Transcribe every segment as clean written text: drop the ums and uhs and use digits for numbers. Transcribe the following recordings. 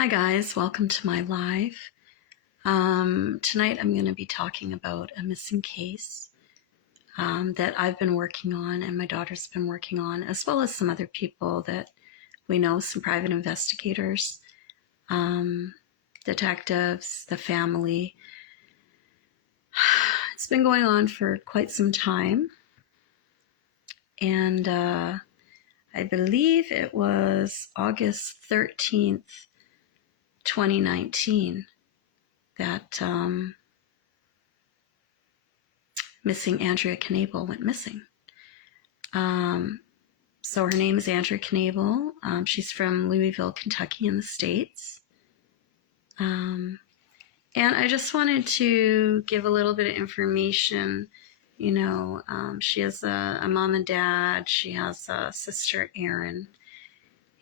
Hi guys, welcome to my live. Tonight I'm going to be talking about a missing case that I've been working on and my daughter's been working on, as well as some other people that we know, some private investigators, detectives, the family. It's been going on for quite some time, and I believe it was August 13th, 2019 that missing Andrea Knebel went missing. So her name is Andrea Knebel. She's from Louisville, Kentucky in the States. And I just wanted to give a little bit of information. She has a mom and dad. She has a sister, Erin,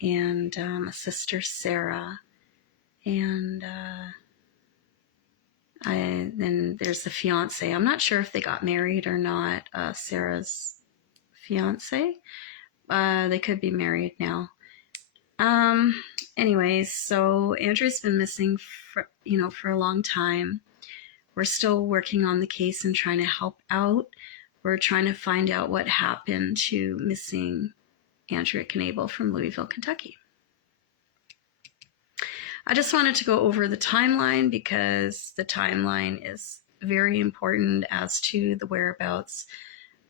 and a sister, Sarah. And then there's the fiance. I'm not sure if they got married or not, Sarah's fiance. They could be married now. Anyways, so Andrea's been missing for a long time. We're still working on the case and trying to help out. We're trying to find out what happened to missing Andrea Knebel from Louisville, Kentucky. I just wanted to go over the timeline because the timeline is very important as to the whereabouts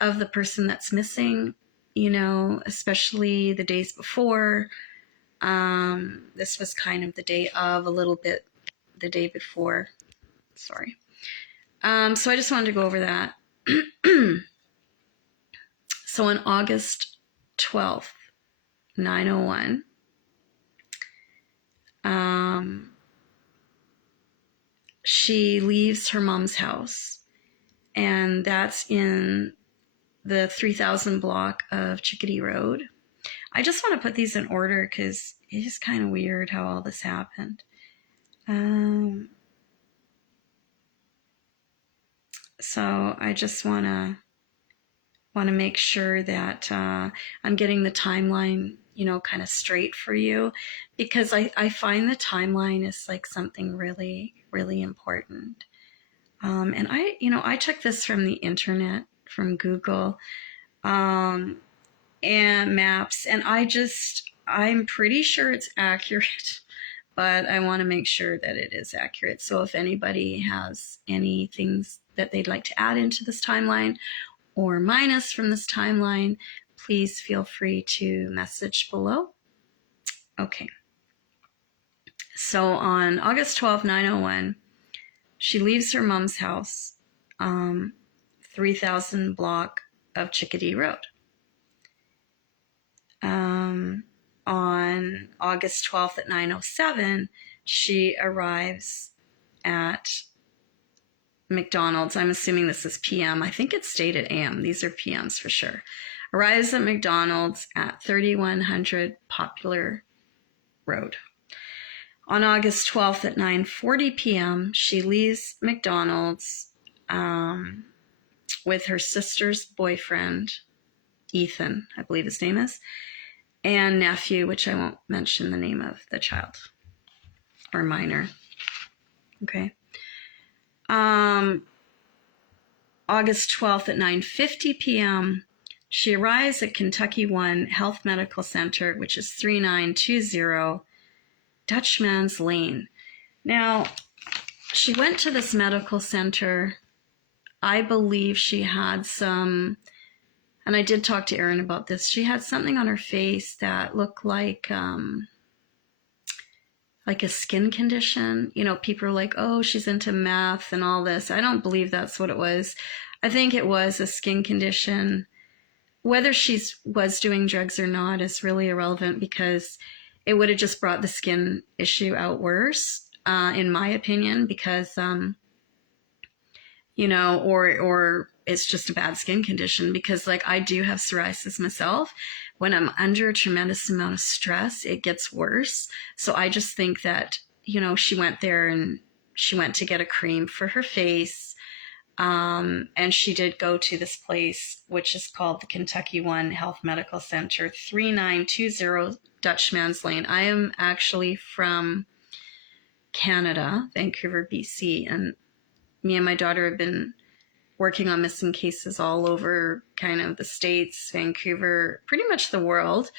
of the person that's missing, especially the days before. This was kind of the day of, a little bit the day before. Sorry. So I just wanted to go over that. So on August 12th, 9:01, she leaves her mom's house, and that's in the 3000 block of Chickadee Road. I just want to put these in order because it's just kind of weird how all this happened. So I just want to make sure that I'm getting the timeline, kind of straight for you, because I find the timeline is like something really, really important. And I took this from the internet, from Google, and maps, and I'm pretty sure it's accurate, but I want to make sure that it is accurate. So if anybody has any things that they'd like to add into this timeline or minus from this timeline, please feel free to message below. Okay. So on August 12th, 9:01, she leaves her mom's house, 3000 block of Chickadee Road. On August 12th at 9:07, she arrives at McDonald's. I'm assuming this is PM. I think it's stated AM. These are PMs for sure. Arrives at McDonald's at 3100 Poplar Road. On August 12th at 9:40 p.m., she leaves McDonald's with her sister's boyfriend, Ethan, I believe his name is, and nephew, which I won't mention the name of the child or minor. Okay. August 12th at 9:50 p.m., she arrives at Kentucky One Health Medical Center, which is 3920 Dutchman's Lane. Now, she went to this medical center. I believe she had some, and I did talk to Erin about this, she had something on her face that looked like a skin condition. People are like, oh, she's into meth and all this. I don't believe that's what it was. I think it was a skin condition. Whether she was doing drugs or not is really irrelevant, because it would have just brought the skin issue out worse, in my opinion, because, or it's just a bad skin condition, because like I do have psoriasis myself. When I'm under a tremendous amount of stress, it gets worse. So I just think that, she went there and she went to get a cream for her face. And she did go to this place, which is called the Kentucky One Health Medical Center, 3920 Dutchman's Lane. I am actually from Canada, Vancouver, BC, and me and my daughter have been working on missing cases all over kind of the States, Vancouver, pretty much the world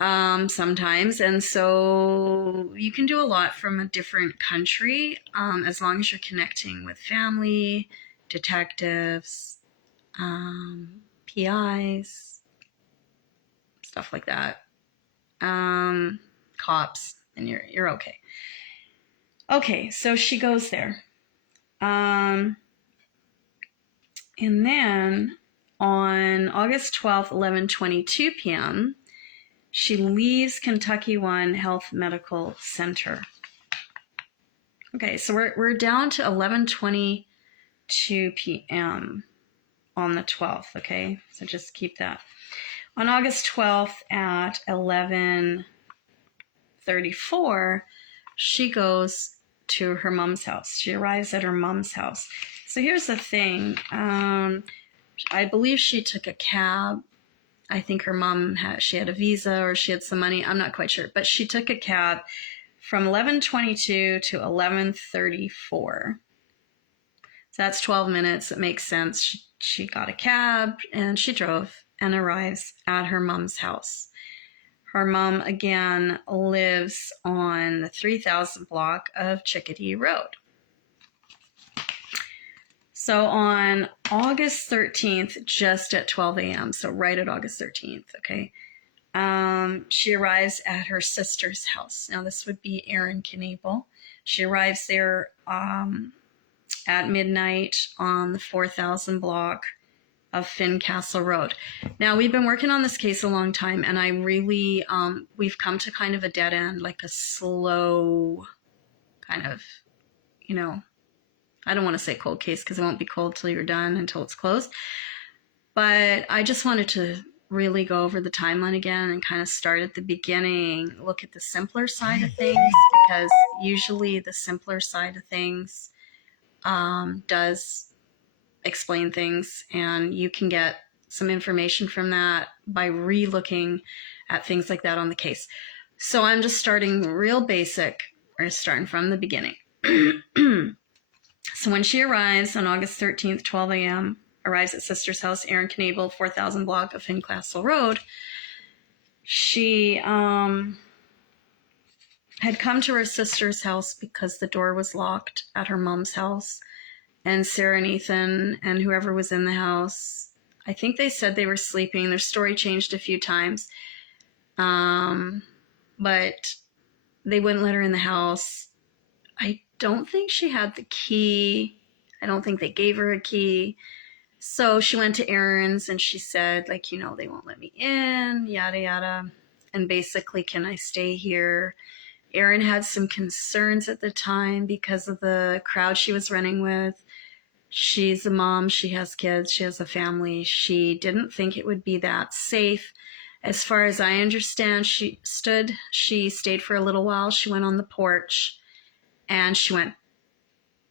sometimes. And so you can do a lot from a different country as long as you're connecting with family, detectives, PIs, stuff like that, cops, and you're okay. Okay, so she goes there. And then on August 12th, 11:22 p.m., she leaves Kentucky One Health Medical Center. Okay, so we're down to 11:22 p.m. on the 12th, okay? So just keep that. On August 12th at 11:34, she goes to her mom's house. She arrives at her mom's house. So here's the thing. I believe she took a cab. I think her mom she had a visa or she had some money. I'm not quite sure. But she took a cab from 11:22 to 11:34. So that's 12 minutes. It makes sense. She got a cab and she drove and arrives at her mom's house. Her mom, again, lives on the 3000 block of Chickadee Road. So on August 13th, just at 12 a.m., so right at August 13th, okay, she arrives at her sister's house. Now, this would be Erin Knebel. She arrives there at midnight on the 4000 block of Fincastle Road. Now, we've been working on this case a long time, and I really, we've come to kind of a dead end, like a slow kind of, you know, I don't want to say cold case because it won't be cold till you're done, until it's closed. But I just wanted to really go over the timeline again and kind of start at the beginning, look at the simpler side of things, because usually the simpler side of things does explain things, and you can get some information from that by re-looking at things like that on the case. So I'm just starting real basic, or starting from the beginning. So when she arrives on August 13th, 12 a.m., arrives at sister's house, Erin Knebel, 4000 block of Fincastle Road, she had come to her sister's house because the door was locked at her mom's house. And Sarah and Ethan and whoever was in the house, I think they said they were sleeping. Their story changed a few times. But they wouldn't let her in the house. I don't think she had the key. I don't think they gave her a key. So she went to Erin's and she said, like, you know, they won't let me in, yada, yada. And basically, can I stay here? Erin had some concerns at the time because of the crowd she was running with. She's a mom, she has kids, she has a family. She didn't think it would be that safe. As far as I understand, she stayed for a little while. She went on the porch and she went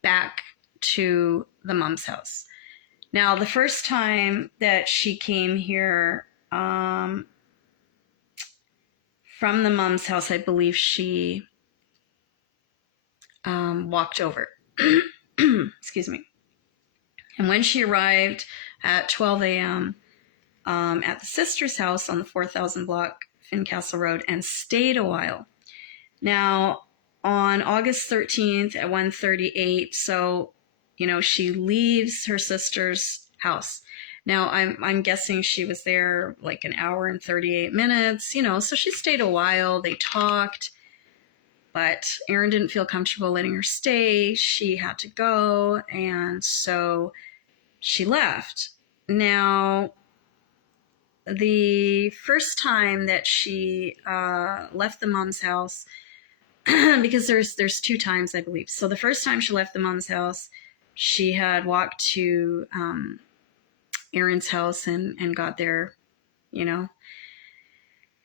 back to the mom's house. Now, the first time that she came here from the mom's house, I believe she walked over. Excuse me. And when she arrived at 12 a.m. At the sister's house on the 4000 block, Fincastle Road, and stayed a while. Now, on August 13th at 1:38, so, you know, she leaves her sister's house. Now, I'm guessing she was there like an hour and 38 minutes, you know, so she stayed a while. They talked, but Erin didn't feel comfortable letting her stay. She had to go, and so she left. Now, the first time that she left the mom's house, because there's two times, I believe. So the first time she left the mom's house, she had walked to Erin's house and got there, you know,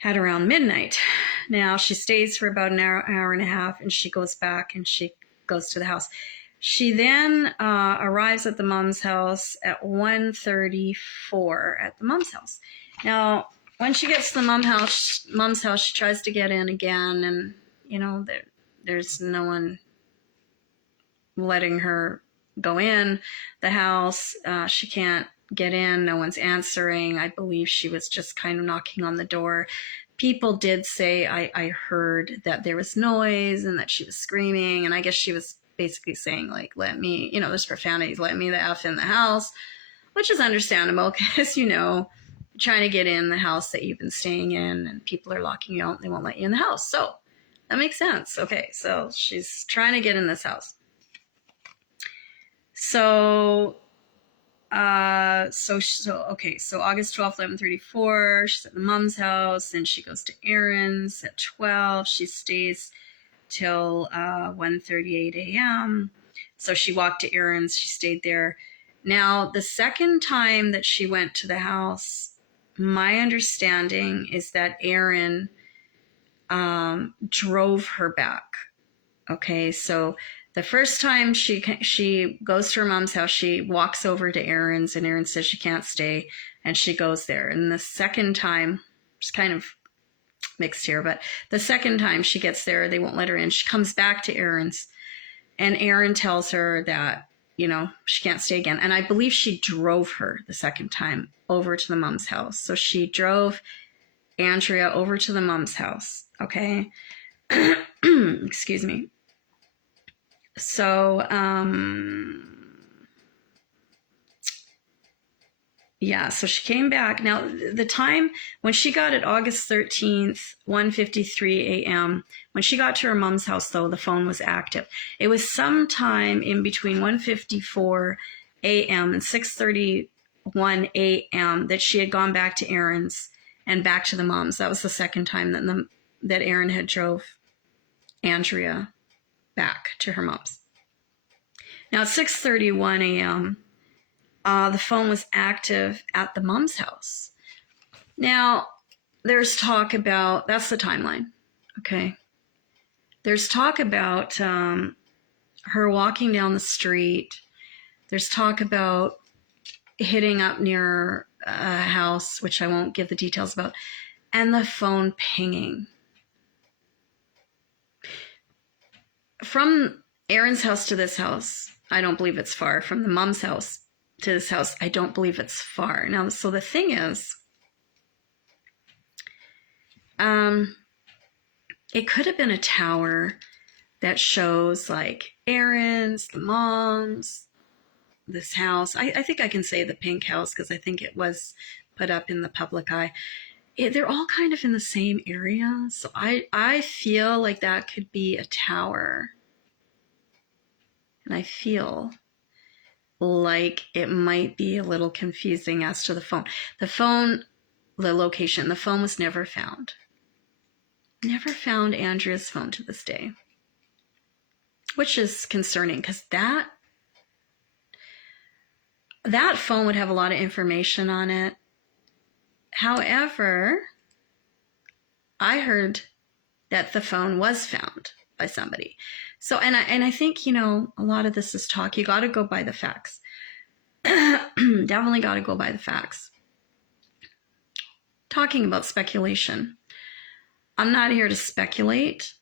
at around midnight. Now she stays for about an hour and a half, and she goes back and she goes to the house. She then arrives at the mom's house at 1:34 at the mom's house. Now, when she gets to the mom's house, she tries to get in again, and, you know, there's no one letting her go in the house. She can't get in. No one's answering. I believe she was just kind of knocking on the door. People did say I heard that there was noise and that she was screaming. And I guess she was basically saying, like, let me, there's profanities, let me the F in the house, which is understandable because, trying to get in the house that you've been staying in and people are locking you out. They won't let you in the house. So that makes sense. Okay, so she's trying to get in this house. So August 12th, 11:34, she's at the mom's house, then she goes to Erin's at 12. She stays till 1:38 a.m. So she walked to Erin's, she stayed there. Now, the second time that she went to the house, my understanding is that Erin drove her back. Okay, so the first time she goes to her mom's house, she walks over to Erin's and Erin says she can't stay and she goes there. And the second time, it's kind of mixed here, but the second time she gets there, they won't let her in. She comes back to Erin's and Erin tells her that, she can't stay again. And I believe she drove her the second time over to the mom's house. So she drove Andrea over to the mom's house. Okay. Excuse me. So, so she came back. Now, the time when she got at August 13th, 1:53 a.m., when she got to her mom's house, though, the phone was active. It was sometime in between 1:54 a.m. and 6:31 a.m. that she had gone back to Erin's and back to the mom's. That was the second time that Erin had drove Andrea back to her mom's. Now, at 6:31 a.m., the phone was active at the mom's house. Now, there's talk about, that's the timeline, okay? There's talk about her walking down the street. There's talk about hitting up near a house, which I won't give the details about, and the phone pinging. From Erin's house to this house, I don't believe it's far. From the mom's house to this house, I don't believe it's far. Now, so the thing is, it could have been a tower that shows like Erin's, the mom's, this house. I think I can say the pink house because I think it was put up in the public eye. They're all kind of in the same area. So I feel like that could be a tower. And I feel like it might be a little confusing as to the phone. The location, the phone was never found. Never found Andrea's phone to this day. Which is concerning because that phone would have a lot of information on it. However, I heard that the phone was found by somebody. So, and I think, a lot of this is talk. You got to go by the facts. Definitely got to go by the facts. Talking about speculation. I'm not here to speculate,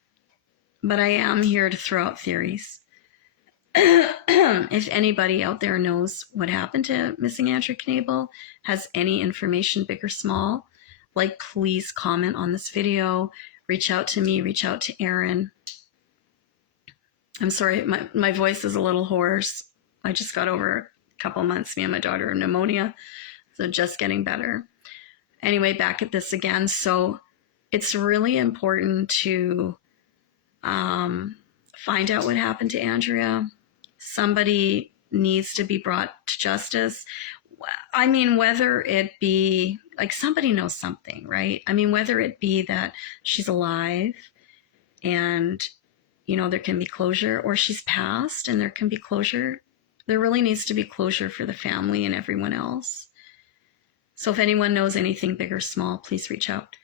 but I am here to throw out theories. If anybody out there knows what happened to missing Andrea Knebel, has any information, big or small, please comment on this video. Reach out to me, reach out to Erin. I'm sorry, my voice is a little hoarse. I just got over a couple months, me and my daughter, pneumonia, so just getting better. Anyway, back at this again. So it's really important to find out what happened to Andrea. Somebody needs to be brought to justice. I mean, whether it be, somebody knows something, right? I mean, whether it be that she's alive and there can be closure, or she's passed and there can be closure. There really needs to be closure for the family and everyone else. So if anyone knows anything big or small, please reach out.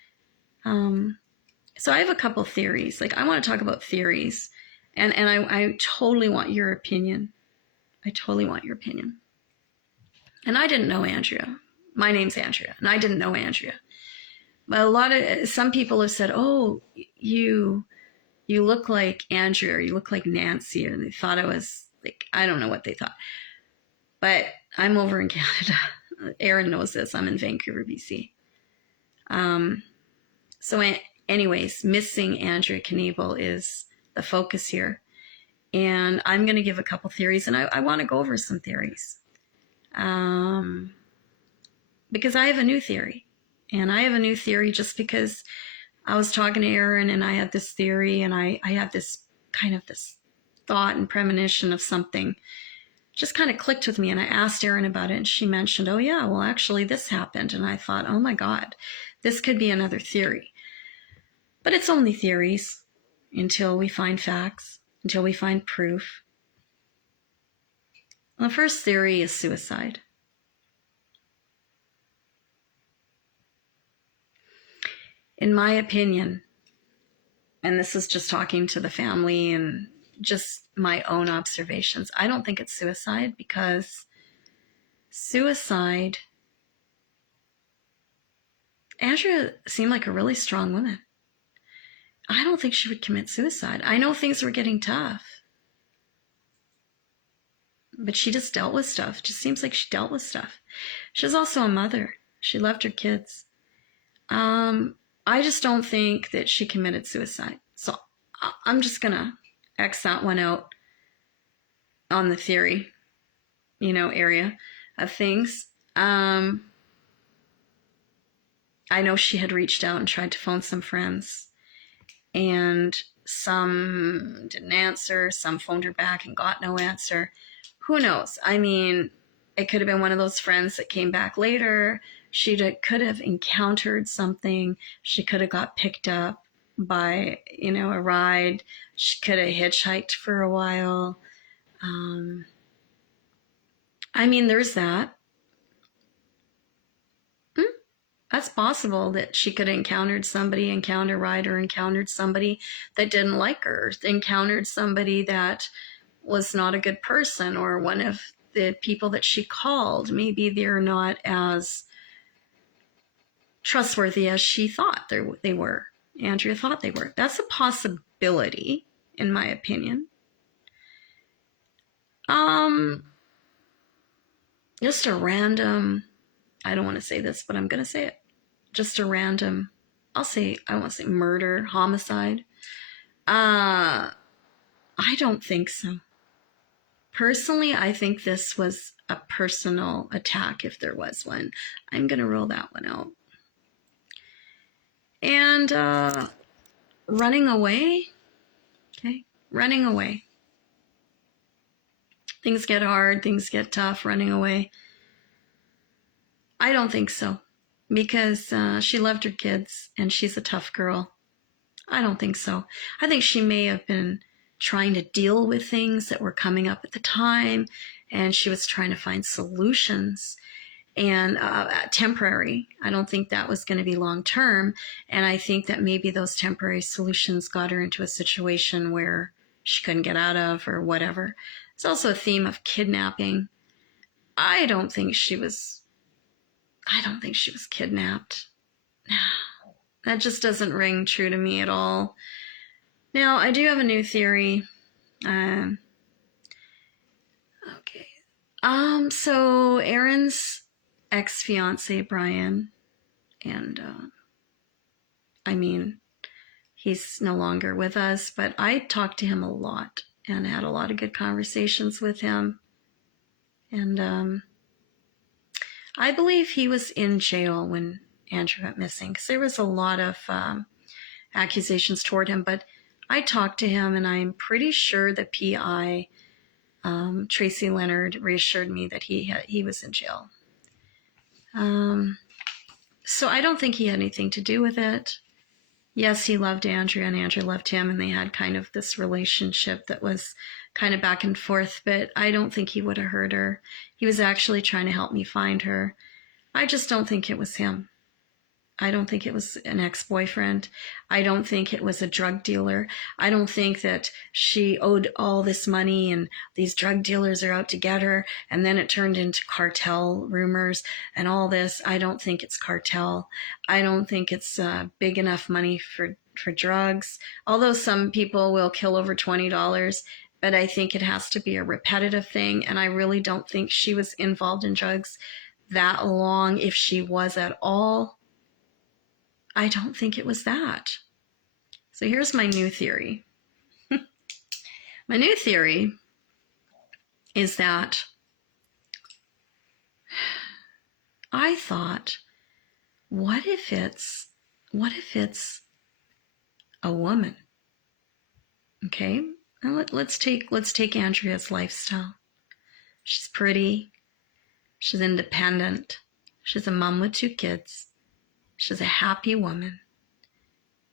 So I have a couple theories. I want to talk about theories, and I totally want your opinion. I totally want your opinion. And I didn't know Andrea. My name's Andrea, and I didn't know Andrea. But some people have said, "Oh, you look like Andrea, or you look like Nancy," or they thought I was Like, I don't know what they thought. But I'm over in Canada. Aaron knows this. I'm in Vancouver, BC. So anyways, missing Andrea Kniebel is the focus here. And I'm going to give a couple theories, and I want to go over some theories. Because I have a new theory. And I have a new theory just because I was talking to Aaron and I had this theory, and I had this kind of this thought and premonition of something just kind of clicked with me, and I asked Aaron about it, and she mentioned, oh yeah, well actually this happened. And I thought, oh my God, this could be another theory. But it's only theories until we find facts, until we find proof. The first theory is suicide. In my opinion, and this is just talking to the family and just my own observations, I don't think it's suicide, because suicide, Andrea seemed like a really strong woman. I don't think she would commit suicide. I know things were getting tough, but she just dealt with stuff. Just seems like she dealt with stuff. She's also a mother. She loved her kids. I just don't think that she committed suicide. So I'm just going to X that one out on the theory, area of things. I know she had reached out and tried to phone some friends, and some didn't answer, some phoned her back and got no answer. Who knows? I mean, it could have been one of those friends that came back later. She could have encountered something. She could have got picked up by, a ride. She could have hitchhiked for a while. I mean, there's that. That's possible that she could have encountered a rider, encountered somebody that didn't like her, encountered somebody that was not a good person, or one of the people that she called, maybe they're not as trustworthy as she thought they were. Andrea thought they were. That's a possibility, in my opinion. Just a random, I don't want to say this, but I'm going to say it. Just a random, I don't want to say murder, homicide. I don't think so. Personally, I think this was a personal attack, if there was one. I'm going to rule that one out. And running away. Okay, running away. Things get hard, things get tough, running away. I don't think so, because she loved her kids and she's a tough girl. I don't think so. I think she may have been trying to deal with things that were coming up at the time, and she was trying to find solutions, and temporary. I don't think that was going to be long term, and I think that maybe those temporary solutions got her into a situation where she couldn't get out of, or whatever. There's also a theme of kidnapping. I don't think she was kidnapped. That just doesn't ring true to me at all. Now, I do have a new theory. Okay. So Aaron's ex-fiance, Brian, and he's no longer with us, but I talked to him a lot and had a lot of good conversations with him. And I believe he was in jail when Andrew went missing, because there was a lot of accusations toward him. But I talked to him, and I'm pretty sure the PI, Tracy Leonard, reassured me that he was in jail. So I don't think he had anything to do with it. Yes, he loved Andrea, and Andrea loved him, and they had kind of this relationship that was kind of back and forth, but I don't think he would have hurt her. He was actually trying to help me find her. I just don't think it was him. I don't think it was an ex-boyfriend. I don't think it was a drug dealer. I don't think that she owed all this money and these drug dealers are out to get her, and then it turned into cartel rumors and all this. I don't think it's cartel. I don't think it's big enough money for drugs. Although some people will kill over $20, but I think it has to be a repetitive thing. And I really don't think she was involved in drugs that long. If she was at all, I don't think it was that. So here's my new theory. My new theory is that I thought, what if it's a woman? Okay, now let's take Andrea's lifestyle. She's pretty, she's independent, she's a mom with 2 kids, she's a happy woman,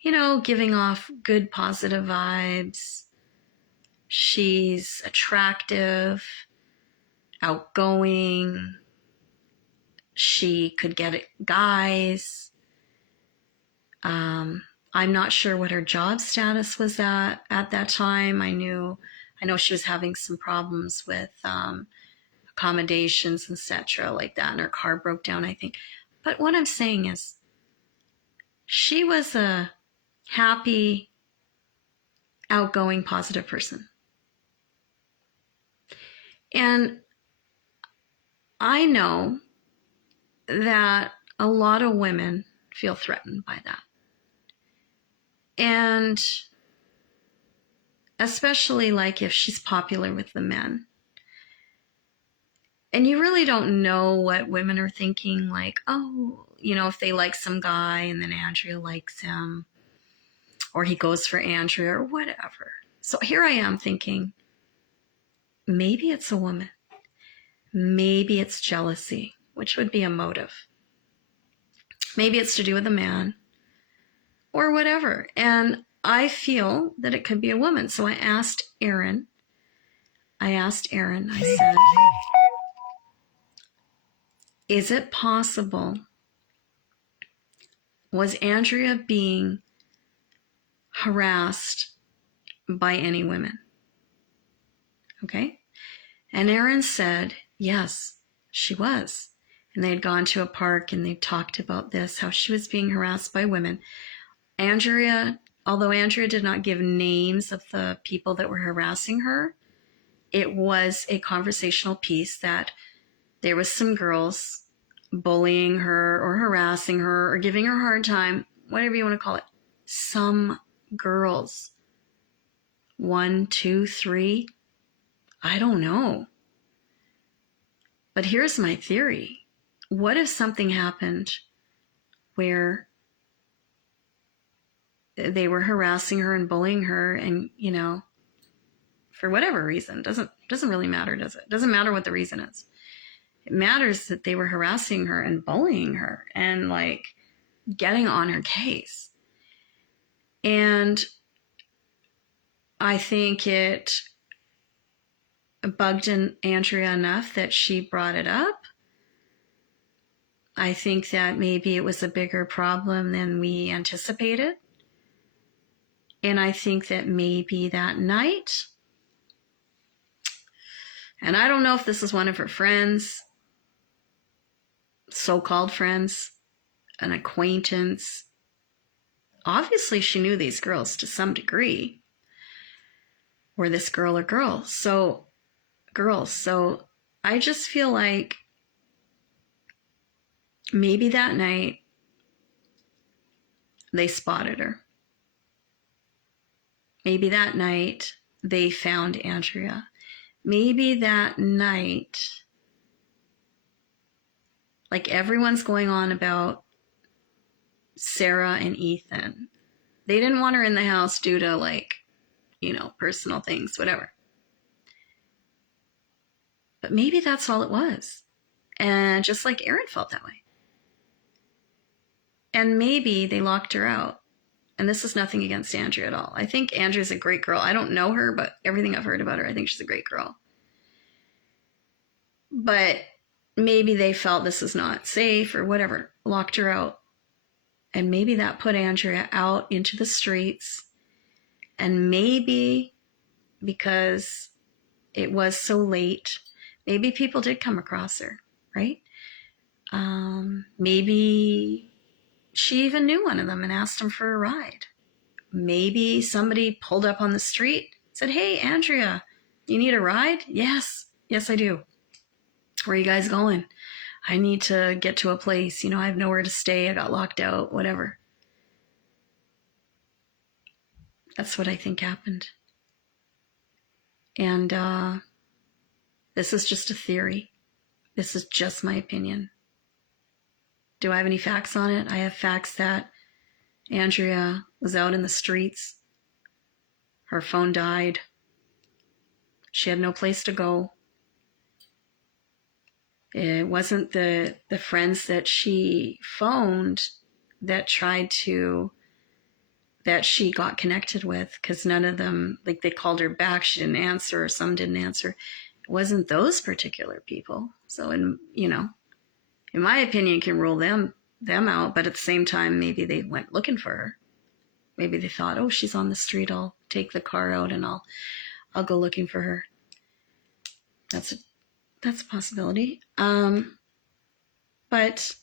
you know, giving off good positive vibes. She's attractive, outgoing, she could get guys. I'm not sure what her job status was at that time. I know she was having some problems with accommodations, etc., like that, and her car broke down, I think. But what I'm saying is, she was a happy, outgoing, positive person. And I know that a lot of women feel threatened by that. And especially like if she's popular with the men. And you really don't know what women are thinking, like, oh, you know, if they like some guy and then Andrea likes him, or he goes for Andrea or whatever. So here I am thinking, maybe it's a woman. Maybe it's jealousy, which would be a motive. Maybe it's to do with a man or whatever. And I feel that it could be a woman. So I asked Aaron, I said, is it possible, was Andrea being harassed by any women? Okay. And Aaron said, yes, she was. And they had gone to a park and they talked about this, how she was being harassed by women. Although Andrea did not give names of the people that were harassing her, it was a conversational piece that there was some girls bullying her or harassing her or giving her a hard time, whatever you want to call it. Some girls. 1, 2, 3, I don't know. But here's my theory. What if something happened where they were harassing her and bullying her and, you know, for whatever reason, doesn't really matter, does it? Doesn't matter what the reason is. It matters that they were harassing her and bullying her and like getting on her case. And I think it bugged Andrea enough that she brought it up. I think that maybe it was a bigger problem than we anticipated. And I think that maybe that night, and I don't know if this is one of her friends, so-called friends, an acquaintance. Obviously, she knew these girls to some degree, or this girl or girls. So I just feel like maybe that night they spotted her. Maybe that night they found Andrea. Maybe that night, like everyone's going on about Sarah and Ethan, they didn't want her in the house due to, like, you know, personal things, whatever. But maybe that's all it was. And just like Aaron felt that way. And maybe they locked her out. And this is nothing against Andrea at all. I think Andrea's a great girl. I don't know her, but everything I've heard about her, I think she's a great girl. But maybe they felt this is not safe or whatever, locked her out. And maybe that put Andrea out into the streets. And maybe because it was so late, maybe people did come across her, right? Maybe she even knew one of them and asked him for a ride. Maybe somebody pulled up on the street, said, hey, Andrea, You need a ride? Yes. Yes, I do. Where are you guys going? I need to get to a place. I have nowhere to stay. I got locked out, whatever. That's what I think happened. And this is just a theory. This is just my opinion. Do I have any facts on it? I have facts that Andrea was out in the streets. Her phone died. She had no place to go. It wasn't the friends that she phoned that she got connected with, because none of them, like, they called her back, she didn't answer, or some didn't answer. It wasn't those particular people. So, in my opinion, you can rule them out, but at the same time, maybe they went looking for her. Maybe they thought, oh, she's on the street, I'll take the car out and I'll go looking for her. That's a possibility. But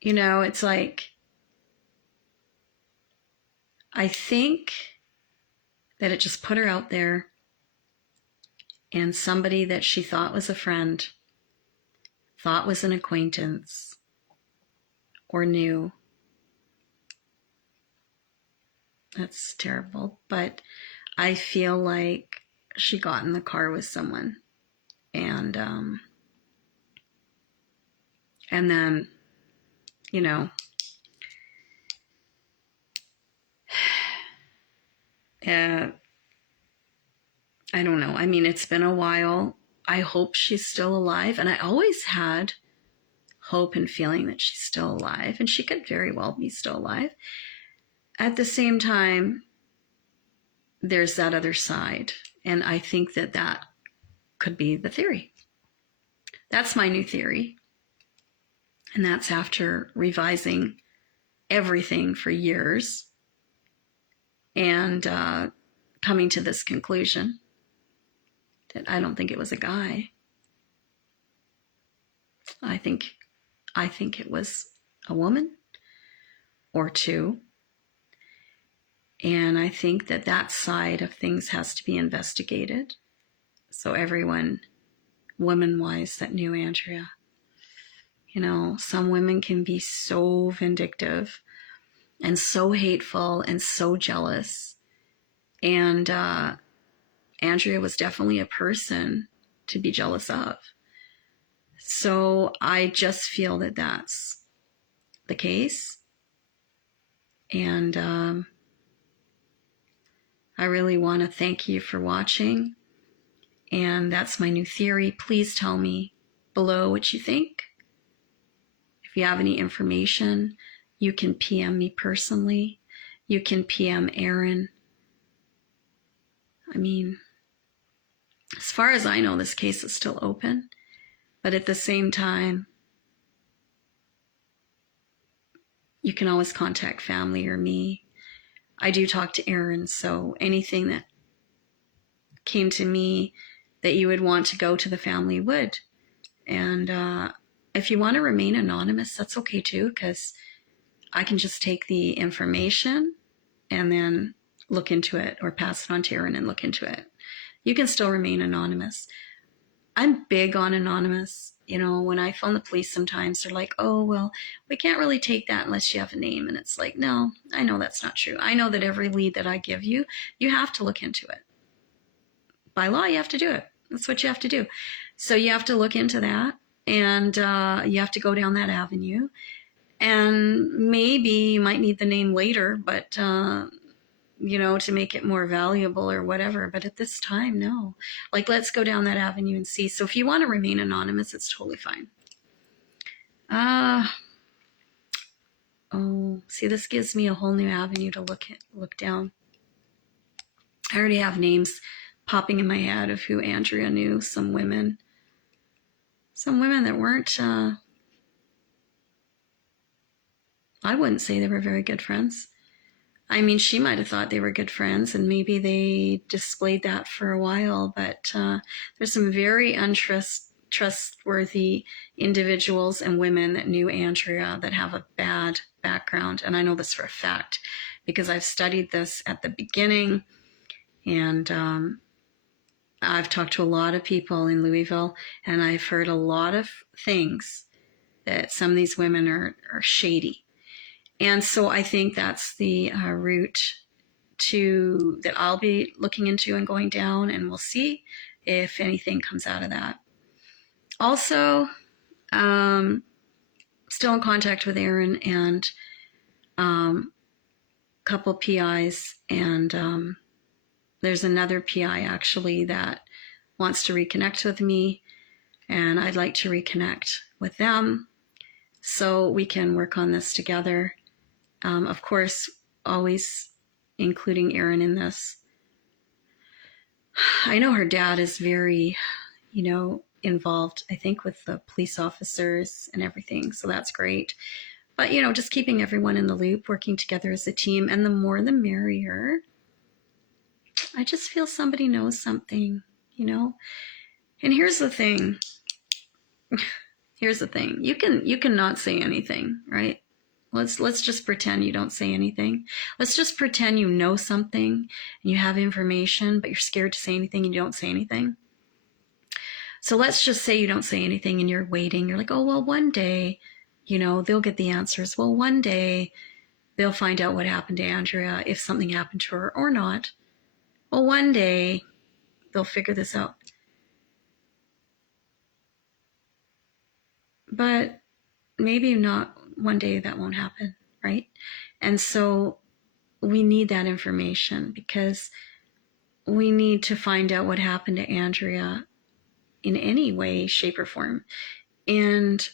it's like, I think that it just put her out there, and somebody that she thought was a friend, thought was an acquaintance, or knew. That's terrible. But I feel like she got in the car with someone, and then, I don't know. I mean, it's been a while. I hope she's still alive. And I always had hope and feeling that she's still alive. And she could very well be still alive. At the same time, there's that other side. And I think that could be the theory. That's my new theory. And that's after revising everything for years and coming to this conclusion that I don't think it was a guy. I think it was a woman or two. And I think that side of things has to be investigated. So everyone, woman-wise, that knew Andrea. Some women can be so vindictive and so hateful and so jealous. And Andrea was definitely a person to be jealous of. So I just feel that that's the case. And I really want to thank you for watching. And that's my new theory. Please tell me below what you think. If you have any information, you can PM me personally. You can PM Aaron. I mean, as far as I know, this case is still open. But at the same time, you can always contact family or me. I do talk to Aaron, so anything that came to me that you would want to go to the family would. And if you want to remain anonymous, that's okay too, because I can just take the information and then look into it, or pass it on to Aaron and look into it. You can still remain anonymous. I'm big on anonymous. When I phone the police, sometimes they're like, oh, well, we can't really take that unless you have a name. And it's like, no, I know that's not true. I know that every lead that I give you, you have to look into it. By law, you have to do it. That's what you have to do. So you have to look into that, and you have to go down that avenue. And maybe you might need the name later, but, to make it more valuable or whatever. But at this time, no. Like, let's go down that avenue and see. So if you want to remain anonymous, it's totally fine. See, this gives me a whole new avenue to look down. I already have names popping in my head of who Andrea knew. Some women that weren't, I wouldn't say they were very good friends. I mean, she might have thought they were good friends, and maybe they displayed that for a while, but there's some very untrustworthy individuals and women that knew Andrea that have a bad background. And I know this for a fact because I've studied this at the beginning, and I've talked to a lot of people in Louisville, and I've heard a lot of things that some of these women are shady. And so I think that's the route that I'll be looking into and going down, and we'll see if anything comes out of that. Also, still in contact with Aaron and a couple PIs, and there's another PI actually that wants to reconnect with me, and I'd like to reconnect with them so we can work on this together. Of course, always including Aaron in this. I know her dad is very, involved, I think, with the police officers and everything, so that's great. But, just keeping everyone in the loop, working together as a team, and the more the merrier. I just feel somebody knows something, And here's the thing. You can not say anything, right? Let's just pretend you don't say anything. Let's just pretend you know something and you have information, but you're scared to say anything and you don't say anything. So let's just say you don't say anything and you're waiting. You're like, oh, well, one day, they'll get the answers. Well, one day they'll find out what happened to Andrea, if something happened to her or not. Well, one day they'll figure this out. But maybe not one day that won't happen, right? And so we need that information because we need to find out what happened to Andrea in any way, shape, or form. And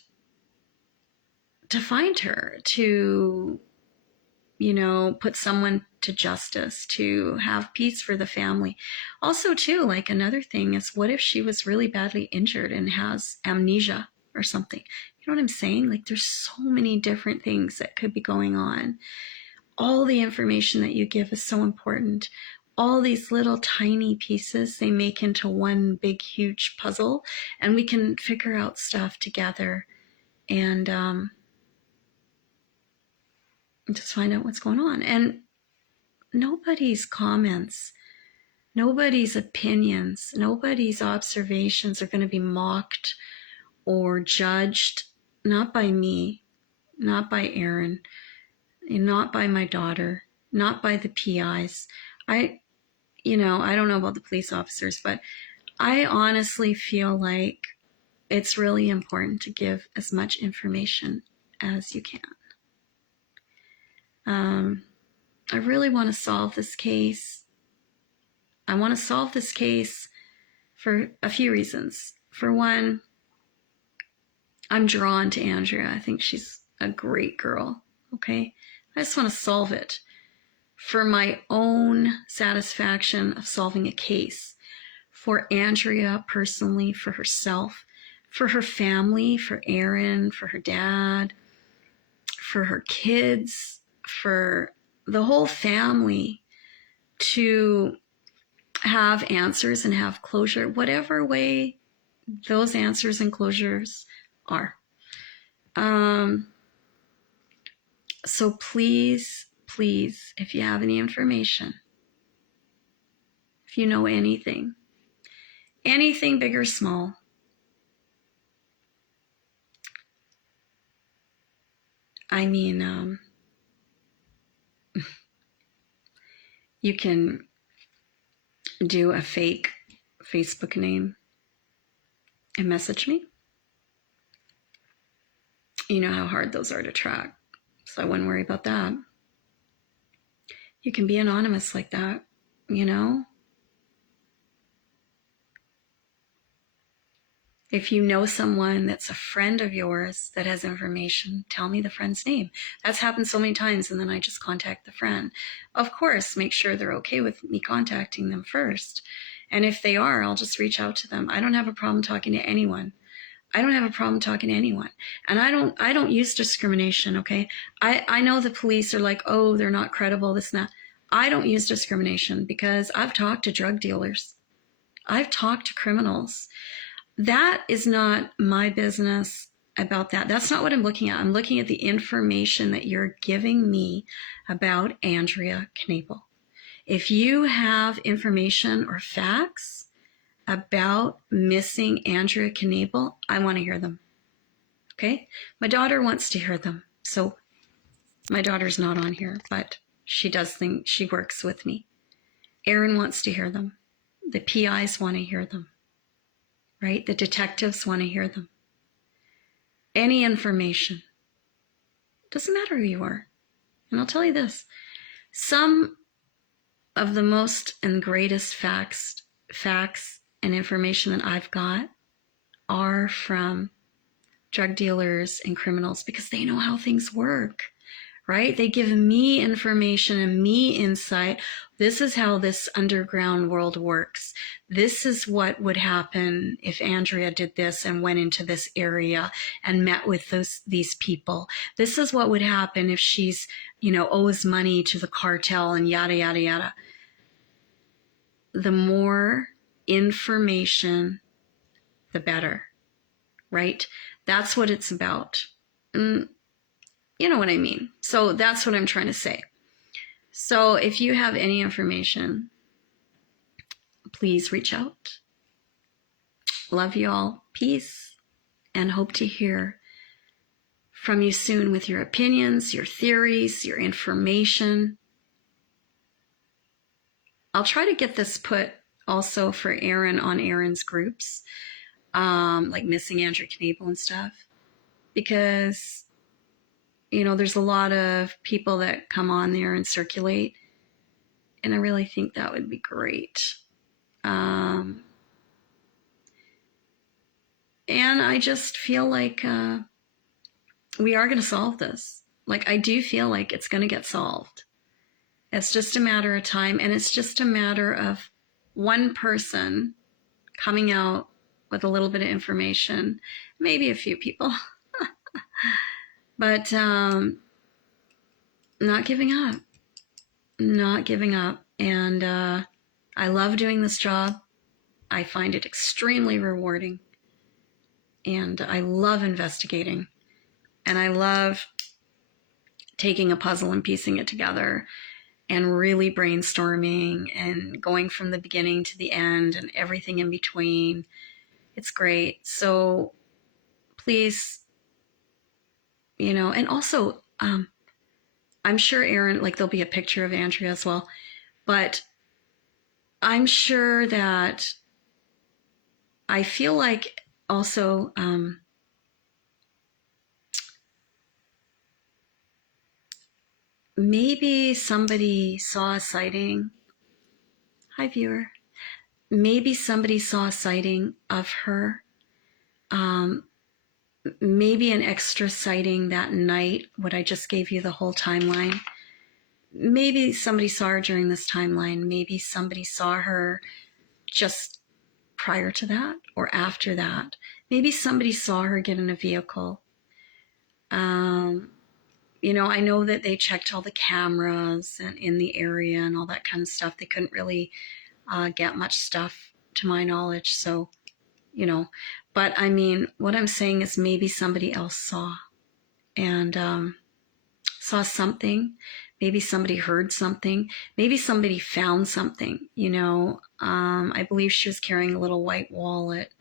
to find her, to, put someone to justice, to have peace for the family. Also, too, like another thing is, what if she was really badly injured and has amnesia or something? You know what I'm saying? Like, there's so many different things that could be going on. All the information that you give is so important. All these little tiny pieces, they make into one big, huge puzzle, and we can figure out stuff together and just find out what's going on. And nobody's comments, nobody's opinions, nobody's observations are going to be mocked or judged, not by me, not by Aaron, not by my daughter, not by the PIs. I don't know about the police officers, but I honestly feel like it's really important to give as much information as you can. I really want to solve this case. I want to solve this case for a few reasons. For one, I'm drawn to Andrea. I think she's a great girl, okay? I just want to solve it for my own satisfaction of solving a case. For Andrea personally, for herself, for her family, for Aaron, for her dad, for her kids, for the whole family to have answers and have closure, whatever way those answers and closures are. So please, if you have any information, if you know anything big or small, I mean, you can do a fake Facebook name and message me. You know how hard those are to track, so I wouldn't worry about that. You can be anonymous like that, If you know someone that's a friend of yours that has information, tell me the friend's name. That's happened so many times, and then I just contact the friend. Of course, make sure they're okay with me contacting them first. And if they are, I'll just reach out to them. I don't have a problem talking to anyone. And I don't use discrimination, okay? I know the police are like, oh, they're not credible, this and that. I don't use discrimination because I've talked to drug dealers. I've talked to criminals. That is not my business about that. That's not what I'm looking at. I'm looking at the information that you're giving me about Andrea Knapel. If you have information or facts about missing Andrea Knebel, I want to hear them. Okay? My daughter wants to hear them. So my daughter's not on here, but she does think she works with me. Aaron wants to hear them. The PIs want to hear them. Right? The detectives want to hear them. Any information. Doesn't matter who you are. And I'll tell you this. Some of the most and greatest facts and information that I've got are from drug dealers and criminals because they know how things work, right? They give me information and me insight. This is how this underground world works. This is what would happen if Andrea did this and went into this area and met with these people. This is what would happen if she's, owes money to the cartel and yada, yada, yada. The more information, the better, right? That's what it's about. You know what I mean? So that's what I'm trying to say. So if you have any information, please reach out. Love you all. Peace. And hope to hear from you soon with your opinions, your theories, your information. I'll try to get this put also for Aaron on Aaron's groups, like Missing Andrea Knebel and stuff, because, there's a lot of people that come on there and circulate, and I really think that would be great. And I just feel like we are going to solve this. Like, I do feel like it's going to get solved. It's just a matter of time, and it's just a matter of one person coming out with a little bit of information, maybe a few people, but not giving up, And I love doing this job. I find it extremely rewarding, and I love investigating, and I love taking a puzzle and piecing it together and really brainstorming and going from the beginning to the end and everything in between. It's great. So please, and also, I'm sure Aaron, there'll be a picture of Andrea as well, but I'm sure that I feel like also, maybe somebody saw a sighting. Hi, viewer. Maybe somebody saw a sighting of her. Maybe an extra sighting that night, what I just gave you the whole timeline. Maybe somebody saw her during this timeline. Maybe somebody saw her just prior to that or after that. Maybe somebody saw her get in a vehicle. I know that they checked all the cameras and in the area and all that kind of stuff. They couldn't really get much stuff to my knowledge. So, but I mean, what I'm saying is maybe somebody else saw and saw something. Maybe somebody heard something. Maybe somebody found something, I believe she was carrying a little white wallet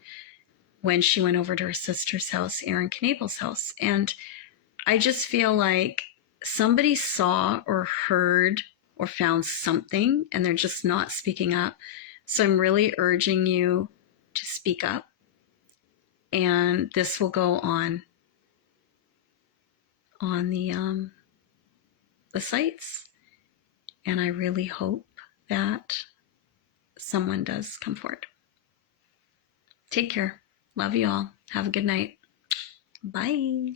when she went over to her sister's house, Aaron Knebel's house. And I just feel like somebody saw or heard or found something and they're just not speaking up. So I'm really urging you to speak up. And this will go on the sites. And I really hope that someone does come forward. Take care. Love you all. Have a good night. Bye.